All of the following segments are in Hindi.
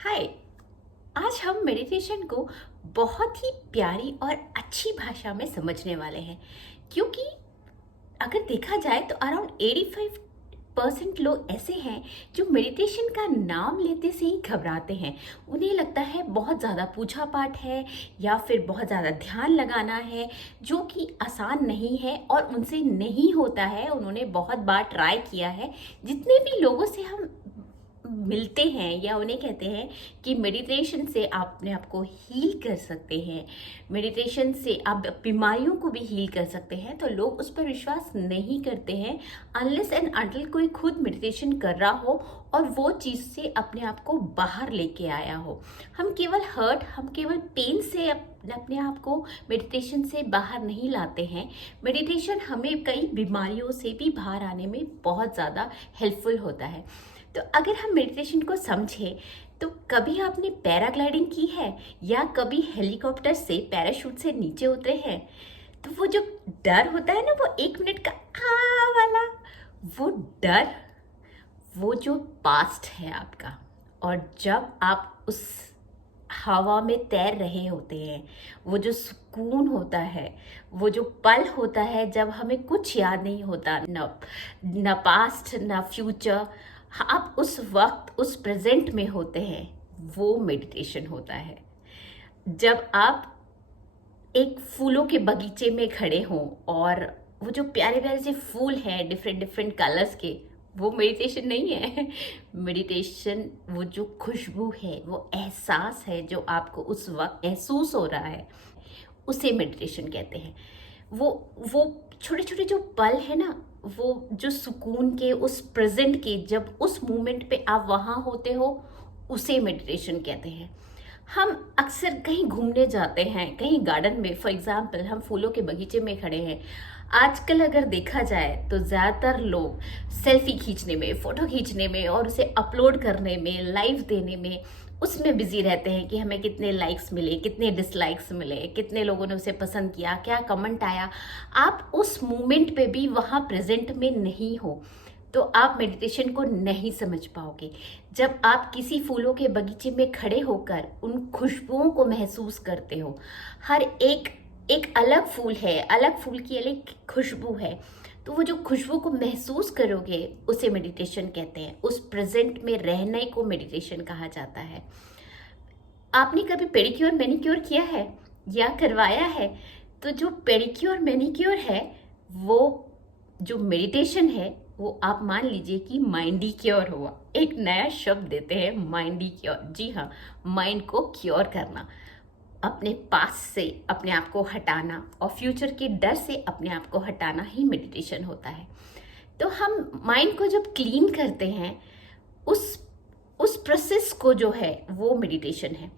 हाय। आज हम मेडिटेशन को बहुत ही प्यारी और अच्छी भाषा में समझने वाले हैं, क्योंकि अगर देखा जाए तो अराउंड 85% लोग ऐसे हैं जो मेडिटेशन का नाम लेते से ही घबराते हैं। उन्हें लगता है बहुत ज़्यादा पूजा पाठ है या फिर बहुत ज़्यादा ध्यान लगाना है, जो कि आसान नहीं है और उनसे नहीं होता है। उन्होंने बहुत बार ट्राई किया है। जितने भी लोगों से हम मिलते हैं या उन्हें कहते हैं कि मेडिटेशन से आप अपने आप को हील कर सकते हैं, मेडिटेशन से आप बीमारियों को भी हील कर सकते हैं, तो लोग उस पर विश्वास नहीं करते हैं अनलेस एंड अनटिल कोई खुद मेडिटेशन कर रहा हो और वो चीज़ से अपने आप को बाहर लेके आया हो। हम केवल पेन से अपने आप को मेडिटेशन से बाहर नहीं लाते हैं। मेडिटेशन हमें कई बीमारियों से भी बाहर आने में बहुत ज़्यादा हेल्पफुल होता है। तो अगर हम मेडिटेशन को समझें तो कभी आपने पैराग्लाइडिंग की है या कभी हेलीकॉप्टर से पैराशूट से नीचे उतरे हैं, तो वो जो डर होता है ना, वो 1 मिनट का वाला, वो डर, वो जो पास्ट है आपका, और जब आप उस हवा में तैर रहे होते हैं, वो जो सुकून होता है, वो जो पल होता है जब हमें कुछ याद नहीं होता, न पास्ट न फ्यूचर, आप उस वक्त उस प्रेजेंट में होते हैं, वो मेडिटेशन होता है। जब आप एक फूलों के बगीचे में खड़े हों और वो जो प्यारे प्यारे से फूल हैं डिफरेंट डिफरेंट कलर्स के, वो मेडिटेशन नहीं है। मेडिटेशन वो जो खुशबू है, वो एहसास है जो आपको उस वक्त महसूस हो रहा है, उसे मेडिटेशन कहते हैं। वो छोटे छोटे जो पल है ना, वो जो सुकून के, उस प्रेजेंट के, जब उस मोमेंट पे आप वहाँ होते हो, उसे मेडिटेशन कहते हैं। हम अक्सर कहीं घूमने जाते हैं, कहीं गार्डन में, फॉर एग्जाम्पल हम फूलों के बगीचे में खड़े हैं। आजकल अगर देखा जाए तो ज़्यादातर लोग सेल्फी खींचने में, फ़ोटो खींचने में और उसे अपलोड करने में, लाइव देने में, उसमें बिजी रहते हैं कि हमें कितने लाइक्स मिले, कितने डिसलाइक्स मिले, कितने लोगों ने उसे पसंद किया, क्या कमेंट आया। आप उस मोमेंट पे भी वहाँ प्रेजेंट में नहीं हो तो आप मेडिटेशन को नहीं समझ पाओगे। जब आप किसी फूलों के बगीचे में खड़े होकर उन खुशबुओं को महसूस करते हो, हर एक एक अलग फूल है, अलग फूल की अलग खुशबू है, तो वो जो खुशबू को महसूस करोगे उसे मेडिटेशन कहते हैं। उस प्रेजेंट में रहने को मेडिटेशन कहा जाता है। आपने कभी पेडिक्योर मैनिक्योर किया है या करवाया है? तो जो पेडिक्योर मैनिक्योर है, वो जो मेडिटेशन है, वो आप मान लीजिए कि माइंडी क्योर हुआ। एक नया शब्द देते हैं, माइंडी क्योर। जी हाँ, माइंड को क्योर करना, अपने पास से अपने आप को हटाना और फ्यूचर के डर से अपने आप को हटाना ही मेडिटेशन होता है। तो हम माइंड को जब क्लीन करते हैं, उस उस प्रोसेस को जो है वो मेडिटेशन है।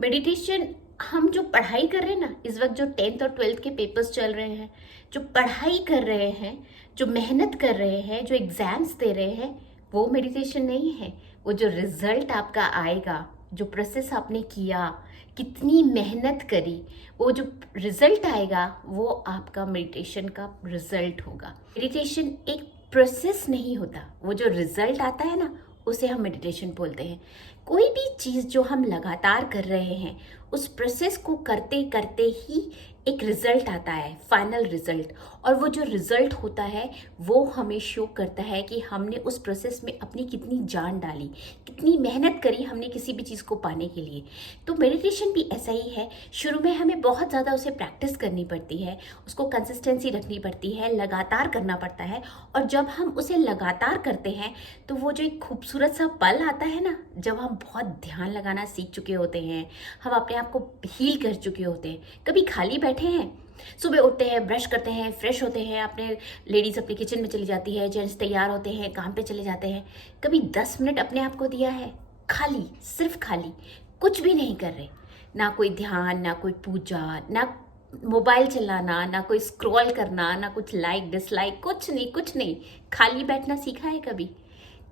मेडिटेशन, हम जो पढ़ाई कर रहे हैं ना, इस वक्त जो 10th और 12th के पेपर्स चल रहे हैं, जो पढ़ाई कर रहे हैं, जो मेहनत कर रहे हैं, जो एग्ज़ाम्स दे रहे हैं, वो मेडिटेशन नहीं है। वो जो रिज़ल्ट आपका आएगा, जो प्रोसेस आपने किया, कितनी मेहनत करी, वो जो रिज़ल्ट आएगा वो आपका मेडिटेशन का रिज़ल्ट होगा। मेडिटेशन एक प्रोसेस नहीं होता, वो जो रिज़ल्ट आता है ना, उसे हम मेडिटेशन बोलते हैं। कोई भी चीज़ जो हम लगातार कर रहे हैं, उस प्रोसेस को करते करते ही एक रिज़ल्ट आता है, फाइनल रिज़ल्ट। और वो जो रिज़ल्ट होता है वो हमें शो करता है कि हमने उस प्रोसेस में अपनी कितनी जान डाली, कितनी मेहनत करी हमने किसी भी चीज़ को पाने के लिए। तो मेडिटेशन भी ऐसा ही है। शुरू में हमें बहुत ज़्यादा उसे प्रैक्टिस करनी पड़ती है, उसको कंसिस्टेंसी रखनी पड़ती है, लगातार करना पड़ता है। और जब हम उसे लगातार करते हैं तो वो जो एक खूबसूरत सा पल आता है ना, जब हम बहुत ध्यान लगाना सीख चुके होते हैं, हम अपने आप को हील कर चुके होते हैं। कभी खाली बैठे हैं, सुबह उठते हैं, ब्रश करते हैं, फ्रेश होते हैं, अपने लेडीज़ अपने किचन में चली जाती है, जेंट्स तैयार होते हैं, काम पे चले जाते हैं, कभी 10 मिनट अपने आप को दिया है खाली, सिर्फ खाली, कुछ भी नहीं कर रहे, ना कोई ध्यान, ना कोई पूजा, ना मोबाइल चलाना, ना कोई स्क्रॉल करना, ना कुछ लाइक डिसलाइक, कुछ नहीं, कुछ नहीं, खाली बैठना सीखा है कभी?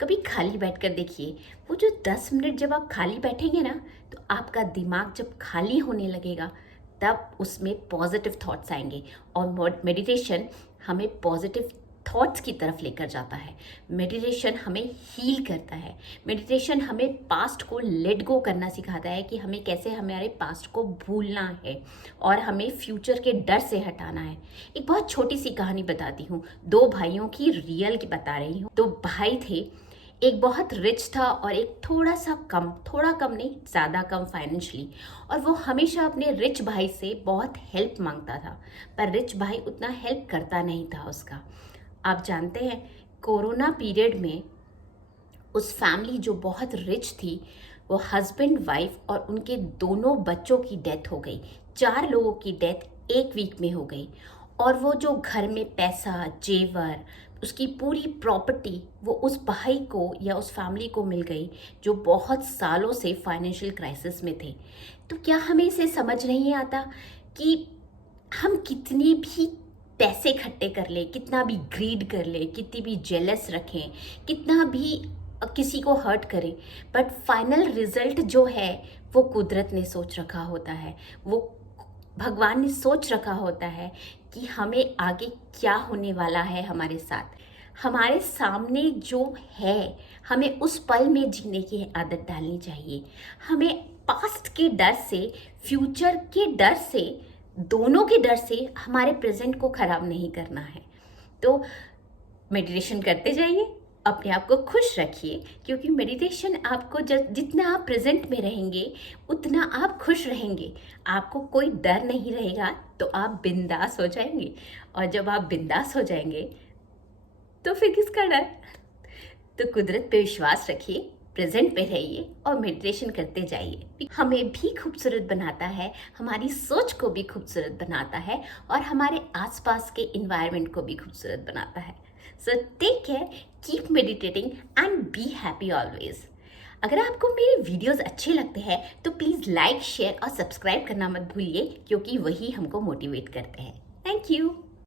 कभी खाली बैठकर देखिए। वो जो 10 मिनट जब आप खाली बैठेंगे ना, तो आपका दिमाग जब खाली होने लगेगा तब उसमें पॉजिटिव थॉट्स आएंगे। और मेडिटेशन हमें पॉजिटिव थॉट्स की तरफ लेकर जाता है। मेडिटेशन हमें हील करता है। मेडिटेशन हमें पास्ट को लेट गो करना सिखाता है कि हमें कैसे हमारे पास्ट को भूलना है और हमें फ्यूचर के डर से हटाना है। एक बहुत छोटी सी कहानी बताती हूँ, 2 भाइयों की रियल की बता रही हूँ। 2 भाई थे, एक बहुत रिच था और एक थोड़ा कम नहीं, ज़्यादा कम फाइनेंशियली। और वो हमेशा अपने रिच भाई से बहुत हेल्प मांगता था, पर रिच भाई उतना हेल्प करता नहीं था उसका। आप जानते हैं, कोरोना पीरियड में उस फैमिली जो बहुत रिच थी, वो हस्बैंड वाइफ और उनके दोनों बच्चों की डेथ हो गई। 4 लोगों की डेथ एक वीक में हो गई। और वो जो घर में पैसा, जेवर, उसकी पूरी प्रॉपर्टी वो उस भाई को या उस फैमिली को मिल गई जो बहुत सालों से फाइनेंशियल क्राइसिस में थे। तो क्या हमें इसे समझ नहीं आता कि हम कितनी भी पैसे इकट्ठे कर ले, कितना भी ग्रीड कर ले, कितनी भी जेलस रखें, कितना भी किसी को हर्ट करें, बट फाइनल रिजल्ट जो है वो कुदरत ने सोच रखा होता है, वो भगवान ने सोच रखा होता है कि हमें आगे क्या होने वाला है हमारे साथ। हमारे सामने जो है, हमें उस पल में जीने की आदत डालनी चाहिए। हमें पास्ट के डर से, फ्यूचर के डर से, दोनों के डर से हमारे प्रेजेंट को खराब नहीं करना है। तो मेडिटेशन करते जाइए, अपने आप को खुश रखिए, क्योंकि मेडिटेशन आपको जितना आप प्रेजेंट में रहेंगे उतना आप खुश रहेंगे। आपको कोई डर नहीं रहेगा तो आप बिंदास हो जाएंगे, और जब आप बिंदास हो जाएंगे तो फिर किसका डर। तो कुदरत पे विश्वास रखिए, प्रेजेंट पे रहिए और मेडिटेशन करते जाइए। हमें भी खूबसूरत बनाता है, हमारी सोच को भी खूबसूरत बनाता है और हमारे आसपास के इन्वायरमेंट को भी खूबसूरत बनाता है। So take care, keep meditating and be happy always. अगर आपको मेरे वीडियोस अच्छे लगते हैं तो प्लीज़ लाइक, शेयर और सब्सक्राइब करना मत भूलिए, क्योंकि वही हमको मोटिवेट करते हैं। Thank you.